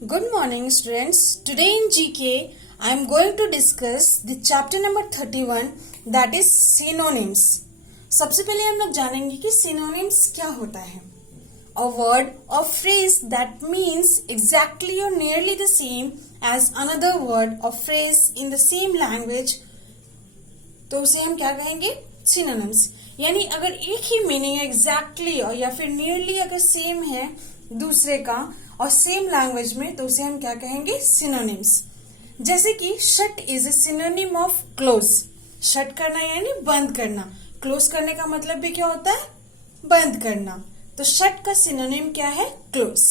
Good morning, students. Today in GK, I am going to discuss the chapter number 31, that is synonyms. सबसे पहले हम लोग जानेंगे कि synonyms क्या होता है. A word or phrase that means exactly or nearly the same as another word or phrase in the same language, तो उसे हम क्या कहेंगे? Synonyms. यानी अगर एक ही मीनिंग एग्जैक्टली और या फिर नियरली अगर सेम है दूसरे का और सेम लैंग्वेज में, तो उसे हम क्या कहेंगे? सिनोनिम्स. जैसे कि shut is a synonym of close. Shut करना यानी बंद करना. क्लोज करने का मतलब भी क्या होता है? बंद करना. तो शट का सिनोनिम क्या है? Close.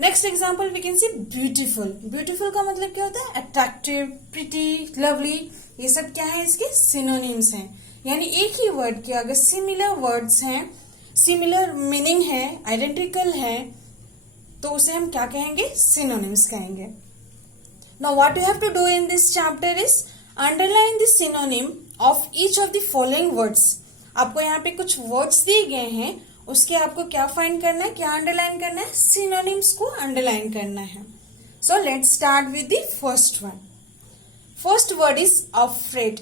Next example we can see beautiful. Beautiful का मतलब क्या होता है? Attractive, pretty, lovely. ये सब क्या है? इसके सिनोनिम्स हैं. यानी एक ही वर्ड के अगर सिमिलर वर्ड्स हैं, सिमिलर मीनिंग है, आइडेंटिकल है, तो उसे हम क्या कहेंगे? सिनोनिम्स कहेंगे. Now what you have to do in this chapter is underline the synonym of each of the following words. आपको यहाँ पे कुछ वर्ड्स दिए गए हैं, उसके आपको क्या फाइंड करना है, क्या अंडरलाइन करना है? सिनोनिम्स को अंडरलाइन करना है. So let's start with the first one. First word is afraid.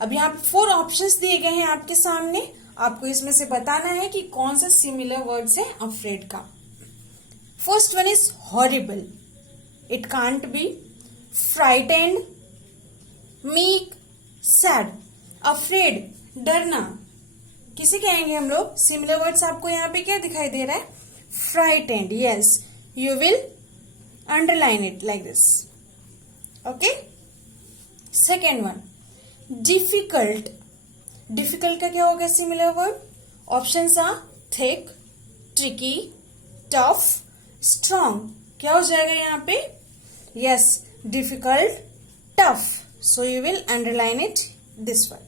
अब यहाँ पे 4 ऑप्शंस दिए गए हैं आपके सामने. आपको इसमें से बताना है कि कौन सा सिमिलर वर्ड्स है अफ्रेड का. First one is horrible. It can't be. Frightened, meek, sad. Afraid डरना किसे कहेंगे हम लोग? सिमिलर वर्ड्स आपको यहाँ पे क्या दिखाई दे रहा है? Frightened. Yes, you will underline it like this. Okay. Second one difficult. Difficult का क्या होगा similar word? Options are thick, tricky, tough, strong. क्या हो जाएगा यहाँ पे? Yes, difficult, tough. So you will underline it this one.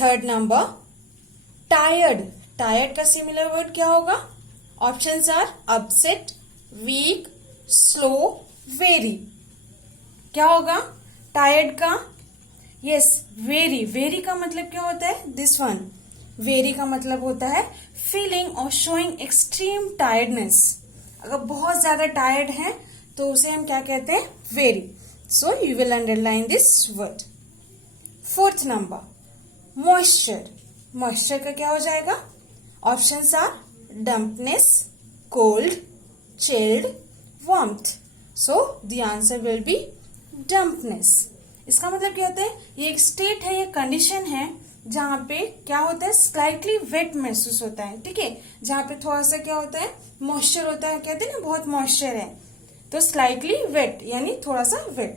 Third number tired. Tired का similar word क्या होगा? Options are upset, weak, slow, very. क्या होगा टायर्ड का? Yes, very. वेरी का मतलब क्या होता है? This one. वेरी का मतलब होता है फीलिंग और शोइंग एक्सट्रीम टायर्डनेस. अगर बहुत ज्यादा टायर्ड है तो उसे हम क्या कहते हैं? Very. So you will underline this word. Fourth number moisture. Moisture का क्या हो जाएगा? Options are dampness, cold, chilled, warmth. So the answer will be dampness. इसका मतलब क्या होता है? ये एक स्टेट है, ये कंडीशन है जहां पे क्या होता है? स्लाइटली वेट महसूस होता है. ठीक है, जहां पे थोड़ा सा क्या होता है? मॉइस्चर होता है. कहते हैं ना बहुत मॉइस्चर है, तो स्लाइटली वेट यानी थोड़ा सा weight.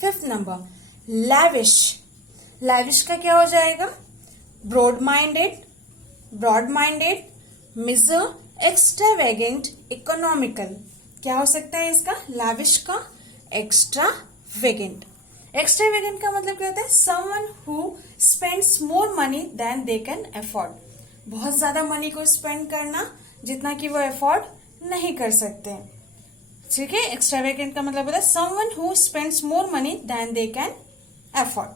Fifth number lavish. Lavish का क्या हो जाएगा? Broad minded, broad minded, miser, extravagant, economical. क्या हो सकता है इसका? लैविश का एक्स्ट्रा वेगेंट. एक्स्ट्रावेगेंट का मतलब क्या होता है? Someone who spends more money than they can afford. बहुत ज्यादा मनी को स्पेंड करना जितना कि वो अफोर्ड नहीं कर सकते. ठीक है, एक्स्ट्रावेगेंट का मतलब होता है someone who spends more money than they can afford.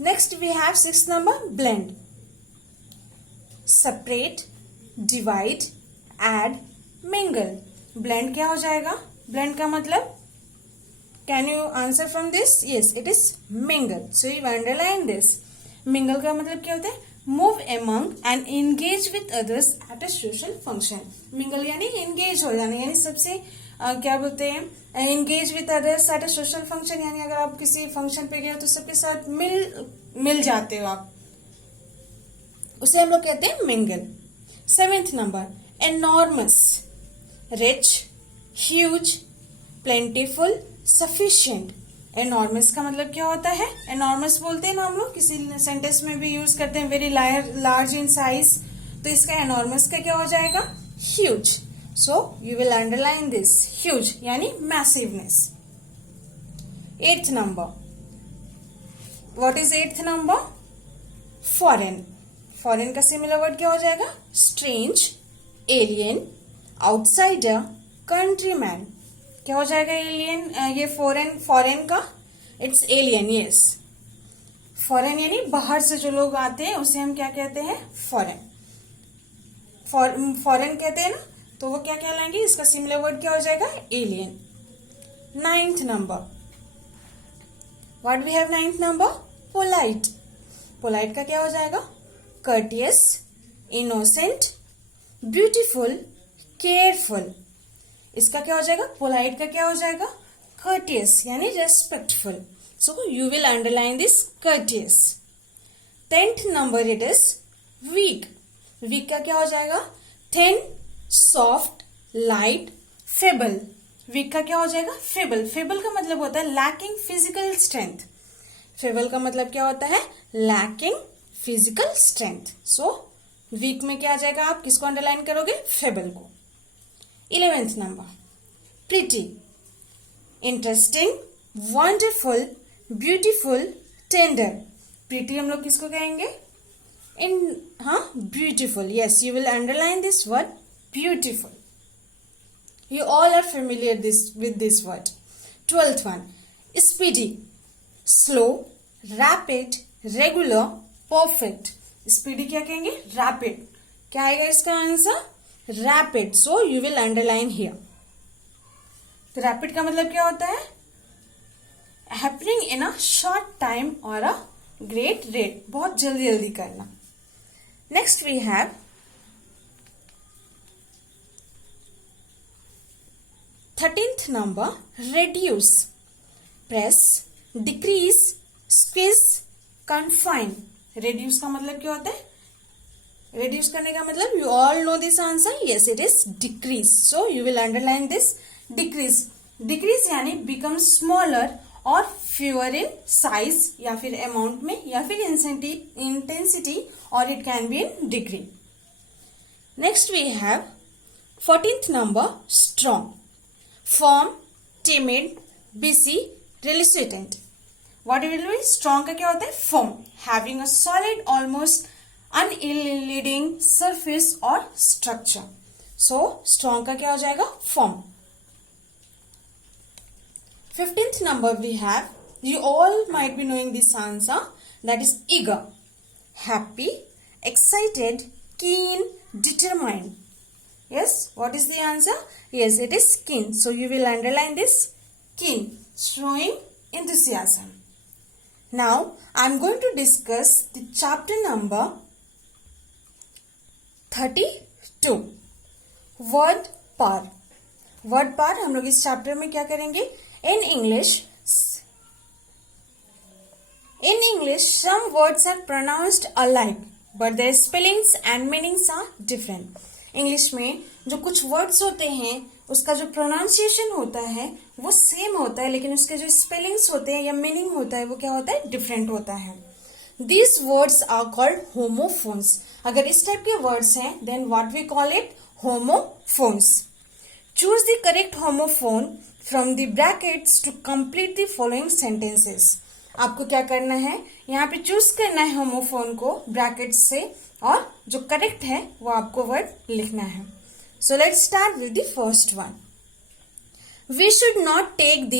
Next we have 6th number blend. Separate, divide, add, mingle. Blend क्या हो जाएगा? ब्लेंड का मतलब can you answer from this? Yes, it is mingle. So you underline this. Mingle का मतलब क्या होता है? Move among and engage with others at a social function. Mingle यानी engage हो जाना, यानी सबसे क्या बोलते हैं? Engage with others at a social function. यानी अगर आप किसी फंक्शन पे गए हो तो सबके साथ मिल जाते हो आप, उसे हम लोग कहते हैं mingle. 7th number enormous. Rich, huge, plentiful, sufficient. Enormous का मतलब क्या होता है? एनॉर्मस बोलते हैं ना हम लोग, किसी सेंटेंस में भी यूज करते हैं, वेरी लार्ज इन साइज. तो इसका एनॉर्मस का क्या हो जाएगा? Huge. So you will underline this. Huge यानी मैसिवनेस. 8th number. What is 8th number? Foreign. Foreign का सिमिलर वर्ड क्या हो जाएगा? Strange, alien, outsider, countryman. क्या हो जाएगा? एलियन. ये फॉरेन का इट्स एलियन. यस, फॉरेन यानी बाहर से जो लोग आते हैं उसे हम क्या कहते हैं? फॉरेन. फॉरेन कहते हैं ना तो वो क्या कहलाएंगे, इसका सिमिलर वर्ड क्या हो जाएगा, alien. Ninth number, what we have ninth number, polite. Polite का क्या हो जाएगा, कर्टियस, इनोसेंट, ब्यूटीफुल, केयरफुल। इसका क्या हो जाएगा, पोलाइट का क्या हो जाएगा, कर्टियस यानी respectful. So you will underline this courteous. 10th number it is weak. Weak का क्या हो जाएगा, thin, soft, light, feeble. Weak का क्या हो जाएगा, फेबल। फेबल का मतलब होता है लैकिंग फिजिकल स्ट्रेंथ। फेबल का मतलब क्या होता है, lacking physical strength. So weak में क्या आ जाएगा, आप किसको अंडरलाइन करोगे, फेबल को। 11th number, pretty, interesting, wonderful, beautiful, tender. Pretty हम लोग किसको कहेंगे, beautiful. Yes, you will underline this word beautiful. You all are familiar with this word. 12th one, speedy, slow, rapid, regular, perfect. Speedy क्या कहेंगे, rapid. क्या आएगा इसका answer, rapid. So you will underline here. तो rapid का मतलब क्या होता है, happening in a short time or a great rate. बहुत जल्दी जल्दी करना. Next we have 13th number, reduce, press, decrease, squeeze, confine. reduce का मतलब क्या होता है, reduce करने का मतलब you all know this answer, yes it is decrease. So you will underline this decrease. decrease यानी become smaller और fewer in size या फिर amount में या फिर intensity or it can be in degree. Next we have 14th number, strong, firm, timid, busy, reluctant. What will be strong का क्या होता है, firm, having a solid almost unyielding surface or structure. So strong का क्या हो जाएगा, firm. 15th number we have, you all might be knowing this answer, that is eager, happy, excited, keen, determined. Yes, what is the answer? Yes, it is keen. So you will underline this keen, showing enthusiasm. Now I am going to discuss the chapter number 32, word par. word par हम लोग इस chapter में क्या करेंगे, in English some words are pronounced alike but their spellings and meanings are different. English में जो कुछ words होते हैं उसका जो प्रोनाउंसिएशन होता है वो सेम होता है, लेकिन उसके जो स्पेलिंग्स होते हैं या मीनिंग होता है वो क्या होता है, डिफरेंट होता है. These words are called homophones. अगर इस टाइप के वर्ड्स हैं then what we call it, homophones. Choose the correct homophone from the brackets to complete the following sentences. आपको क्या करना है, यहाँ पे चूज करना है होमोफोन को ब्रैकेट से और जो करेक्ट है वो आपको वर्ड लिखना है. So let's start with the first one. We should not take the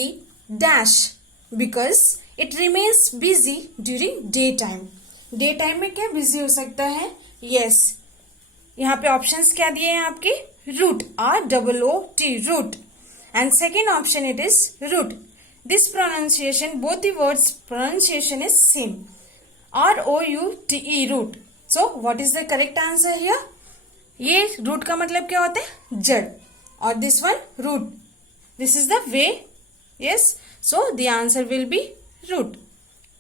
dash because it remains busy during day time. Day time में क्या बिजी हो सकता है, यस यहाँ पे ऑप्शंस क्या दिए हैं आपके, root, ROOT, root. And second option it is route. This pronunciation, both the words pronunciation is same, ROUTE, root. So what is the correct answer here? ये root का मतलब क्या होता है, जड़, और this one root. This is the way. Yes, so the answer will be root.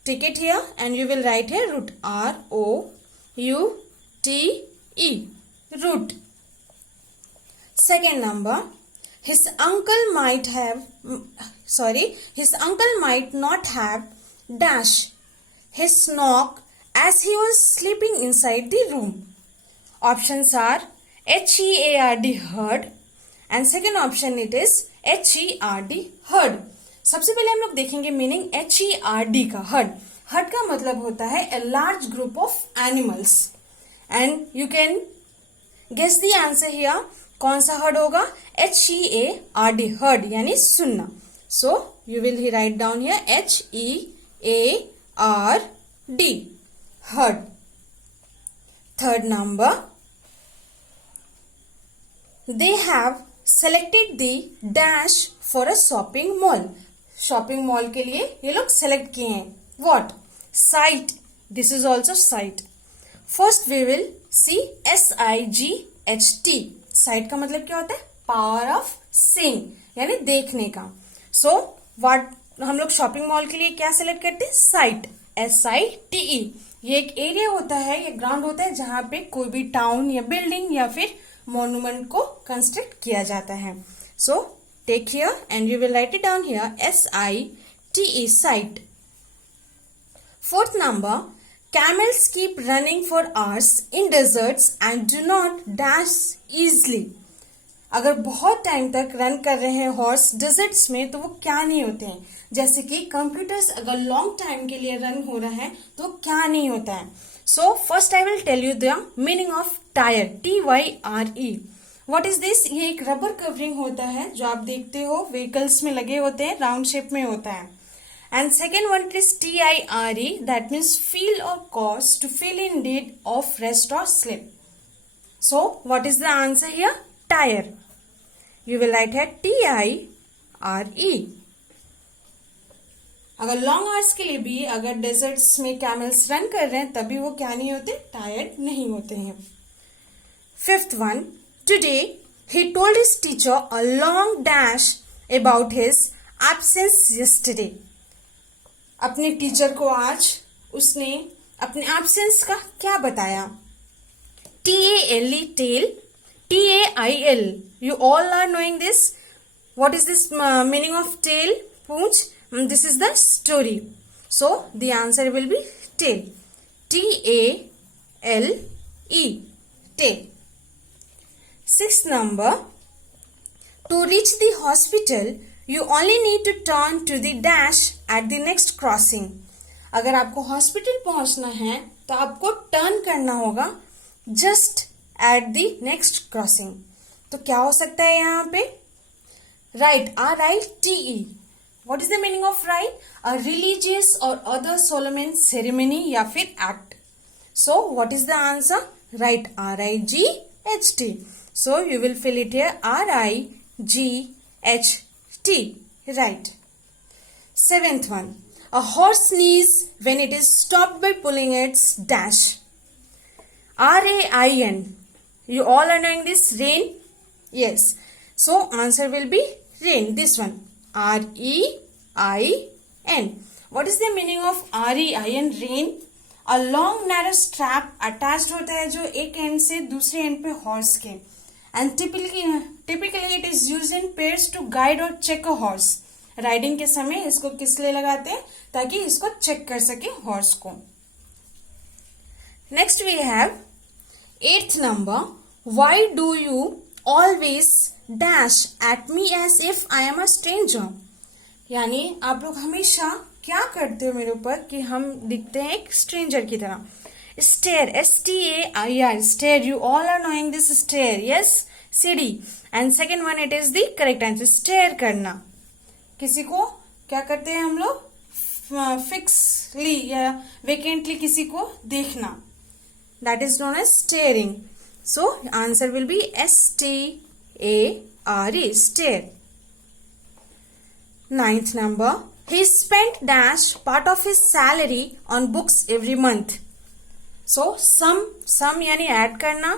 Take it here and you will write here root, ROUTE, root. Second number, his uncle might not have dash his knock as he was sleeping inside the room. Options are HEARD, heard, and second option it is HERD, heard. सबसे पहले हम लोग देखेंगे meaning HERD का, heard. heard का मतलब होता है a large group of animals and you can guess the answer here. कौन सा हर्ड होगा, HEARD, हर्ड यानी सुनना. सो you will he write down here HEARD, heard. Third number, they have selected the dash for a shopping mall. Shopping mall के लिए ये लोग select किए हैं. What? Site. This is also site. First we will see SIGHT. Sight का मतलब क्या होता है? Power of seeing, यानी देखने का. So what हम लोग शॉपिंग मॉल के लिए क्या सेलेक्ट करते हैं? साइट. SITE. ये एक एरिया होता है, ये ग्राउंड होता है जहां पे कोई भी टाउन या बिल्डिंग या फिर मॉन्यूमेंट को कंस्ट्रक्ट किया जाता है. So take here and you will write it down here. SITE, site. Fourth number, camels keep running for hours in deserts and do not dash easily. अगर बहुत टाइम तक रन कर रहे हैं हॉर्स डिजर्ट्स में तो वो क्या नहीं होते हैं? जैसे कि कंप्यूटर्स अगर लॉन्ग टाइम के लिए रन हो रहा है तो क्या नहीं होता है? So first I will tell you the meaning of tyre. TYRE. What is this? ये एक रबर कवरिंग होता है जो आप देखते हो व्हीकल्स में लगे होते हैं, राउंड शेप में होता है. And second one is TIRE, that means feel or cause to feel in need of rest or sleep. So what is the answer here? Tire. You will write here TIRE. अगर long hours के लिए भी अगर desserts में camels run कर रहे हैं तभी वो क्या नहीं होते? टायर्ड नहीं होते हैं. Fifth one, today he told his teacher a long dash about his absence yesterday. अपने टीचर को आज उसने अपने एब्सेंस का क्या बताया? TALE, tale. TAIL, you all are knowing this. What is this meaning of tale? Poonch. This is the story. So the answer will be tale. TALE, tale. Sixth number, to reach the hospital you only need to turn to the dash at the next crossing. अगर आपको hospital पहुंचना है तो आपको turn करना होगा just at the next crossing. तो क्या हो सकता है यहाँ पे? Right, RITE. What is the meaning of rite? A religious or other solemn ceremony या फिर act. So what is the answer? Right, RIGHT. So you will fill it here RIGHT. Right. Seventh one, a horse sneezes when it is stopped by pulling its dash. RAIN. You all are knowing this? Rain? Yes. So answer will be rain. This one. REIN. What is the meaning of REIN? Rain. A long narrow strap attached होता है जो एक and से दूसरे and पे horse के. And typically it is used in pairs to guide or check a horse. Riding के समय इसको किस लिए लगाते हैं? ताकि इसको चेक कर सके हॉर्स को. Next we have 8th number, why do you always dash at me as if I am a stranger. यानी आप लोग हमेशा क्या करते हो मेरे ऊपर कि हम दिखते हैं एक स्ट्रेंजर की तरह. Stare, STAIR, stare. You all are knowing this stare. Yes, CD. And second one, it is the correct answer. Stare करना. किसी को क्या करते हैं हम लोग? Fixedly या vacantly किसी को देखना. That is known as staring. So answer will be STARE, stare. 9th number, he spent dash part of his salary on books every month. So sum यानी ऐड करना.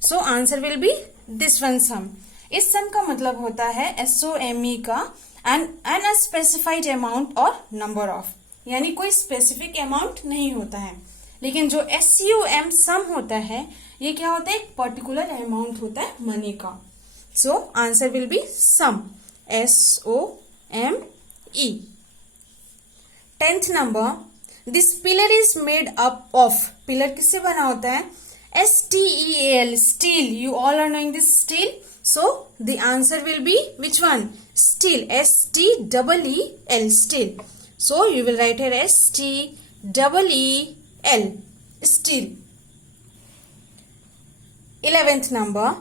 So answer will be this one, sum. इस sum का मतलब होता है SOME का an unspecified amount और number of. यानी कोई स्पेसिफिक अमाउंट नहीं होता है. लेकिन जो SUM sum होता है ये क्या होता है? एक पर्टिकुलर अमाउंट होता है मनी का. So answer will be sum. SOME. 10th number, this pillar is made up of. Pillar किससे बना होता है? STEAL, steel. You all are knowing this, steel. So the answer will be which one? Steel. STEEL, steel. So you will write here STEEL, steel. 11th number,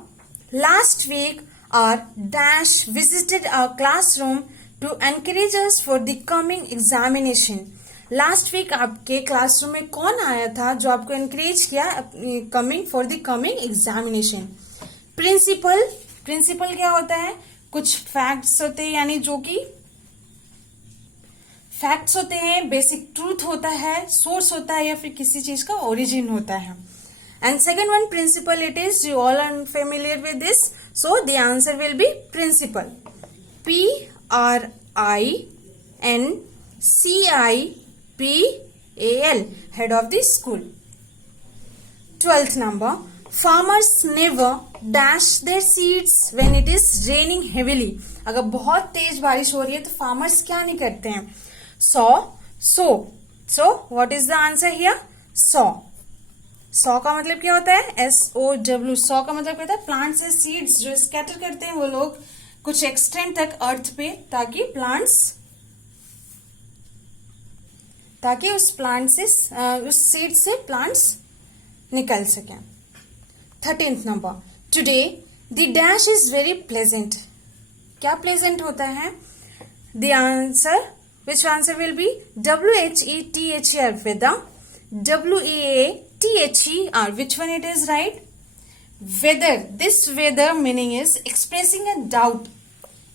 last week our dash visited our classroom to encourage us for the coming examination. Last week आपके classroom में कौन आया था जो आपको encourage किया coming for the coming examination? Principal, principal क्या होता है, कुछ फैक्ट्स होते हैं, यानी जो कि फैक्ट्स होते हैं, बेसिक ट्रूथ होता है, सोर्स होता है, या फिर किसी चीज का ओरिजिन होता है. And second one, principle it is. You all are familiar with this. So the answer will be principal. Principal. Head of the school. 12th number. Farmers never dash their seeds when it is raining heavily. अगर बहुत तेज बारिश हो रही है तो farmers क्या नहीं करते हैं? sow. So what is the answer here? sow. Saw का मतलब क्या होता है, SOW. सॉ का मतलब क्या होता है, प्लांट से सीड्स जो स्कैटर करते हैं वो लोग कुछ एक्सटेंट तक अर्थ पे, ताकि उस प्लांट से उस सीड से प्लांट्स निकल सकें. 13th number. Today the dash is very pleasant. क्या प्लेजेंट होता है? The answer, which answer will be WHETHER. Weather. WEATHER. Which one it is right? Weather. This weather meaning is expressing a doubt.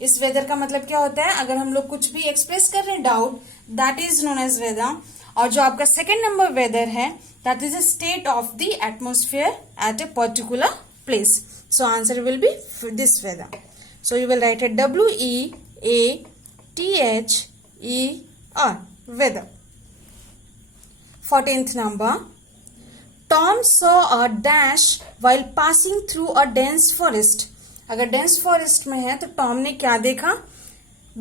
इस weather का मतलब क्या होता है, अगर हम लोग कुछ भी express कर रहे हैं doubt, that is known as weather. और जो आपका second number weather है, that is a state of the atmosphere at a particular place. So answer will be this weather. So you will write it WEATHER. Weather. 14th number. Tom saw a dash while passing through a dense forest. अगर dense forest में है तो Tom ने क्या देखा?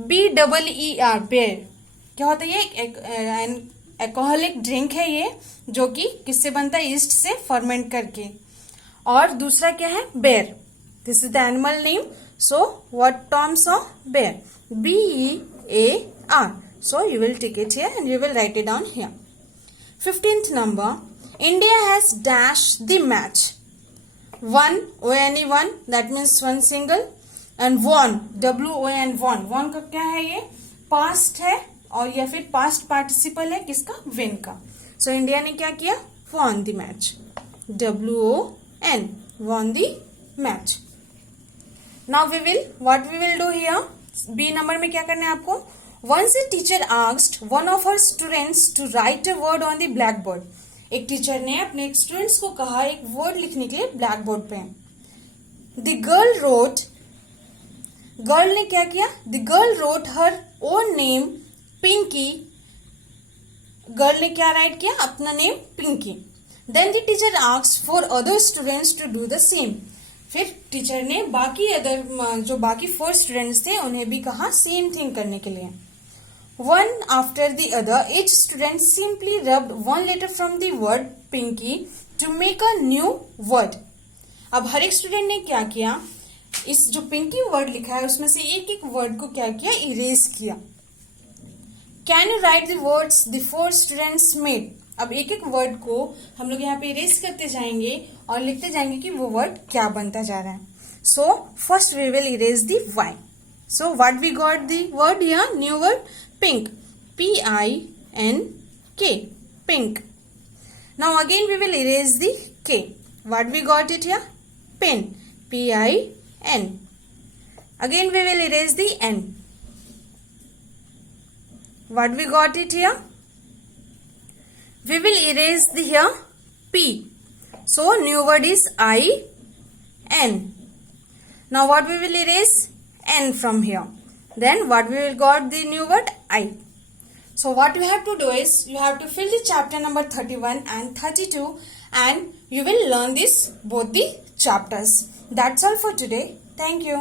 BEER. बेर. क्या होता है ये? एक एल्कोहलिक ड्रिंक है ये, जो कि किससे बनता है? ईस्ट से फर्मेंट करके. और दूसरा क्या है? बेर. This is the animal name. So what Tom saw? बेर. BEAR. So you will take it here and you will write it down here. 15th number. India has dashed the match. One, one, that means one single, and won, WON, won. Won का क्या है ये? Past है, और या फिर past participle है किसका? Win का. So India ने क्या किया? Won the match. WON, won the match. Now what we will do here? B number में क्या करना है आपको? Once a teacher asked one of her students to write a word on the blackboard. एक teacher ने अपने students को कहा एक वर्ड लिखने के लिए ब्लैक बोर्ड पे. द गर्ल ने क्या किया? The girl wrote her own name Pinky. Girl ने क्या राइट किया? अपना name Pinky. Then the teacher asked for other students to do the same. फिर टीचर ने जो बाकी 4 स्टूडेंट्स थे उन्हें भी कहा सेम थिंग करने के लिए. One after the other, each student simply rubbed one letter from the word pinky to make a new word. अब हर एक स्टूडेंट ने क्या किया? इस जो पिंकी वर्ड लिखा है उसमें से एक एक वर्ड को क्या किया? इरेज किया. Can you write the words the 4 students made? अब एक एक वर्ड को हम लोग यहाँ पे इरेज करते जाएंगे और लिखते जाएंगे कि वो वर्ड क्या बनता जा रहा है. So first we will erase the Y. So what we got the word here? New word. Pink. PINK. Pink. Now again we will erase the K. What we got it here? Pen. PIN. Again we will erase the N. What we got it here? We will erase the here P. So new word is IN. Now what we will erase? N from here. Then what we will got the new word? I. So what you have to do is you have to fill the chapter number 31 and 32 and you will learn both the chapters. That's all for today. Thank you.